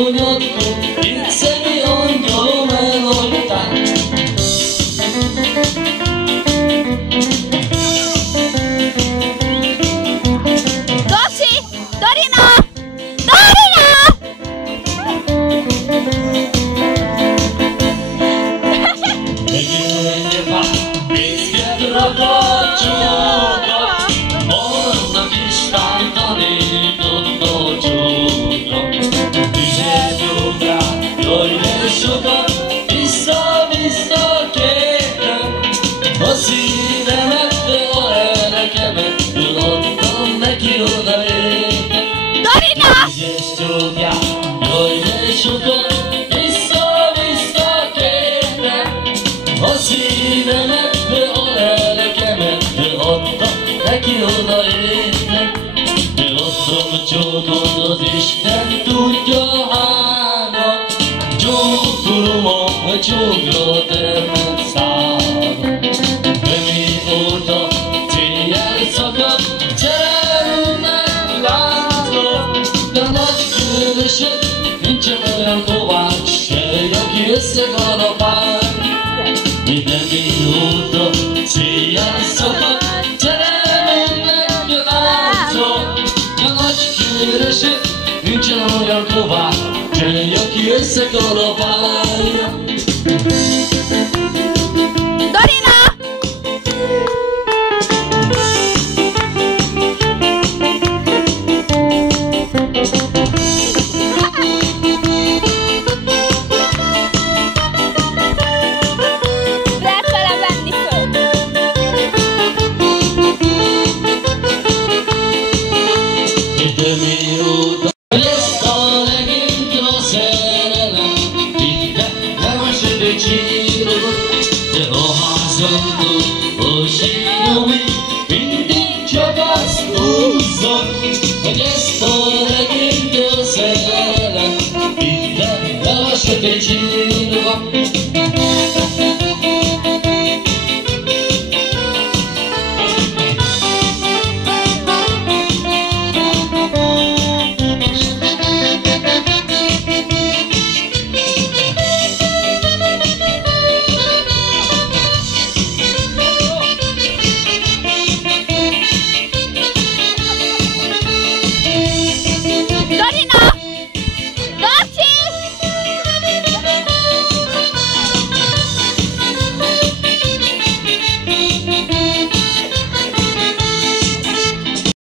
koniatku, i chce mi angielomeno tak. Dosi! Dorina! Dorina! Megjelenje Pécket ragadcsókra, annak Isten tanított a csókra. Tüzet jók rá, jaj, de sokat, vissza-vissza kértem, a szívemet, a lelkemet, adtam neki odaértem. Dorina! Tüzes csókját, jaj, de sokat, vissza-vissza kértem, a szívemet, a lelkemet, adtam neki odaértem. De adtam a csókot, az Isten tudja hányat, csókolom a csókra termett számat. De mióta céljel szakadt, szerelmem láncol, de nagy különösök nincsen olyan kovács, se aki összegalapál. De mióta céljel szakadt, szerelmemnek láncol, de nagy különösök nincsen olyan kovács, se aki összegalapál.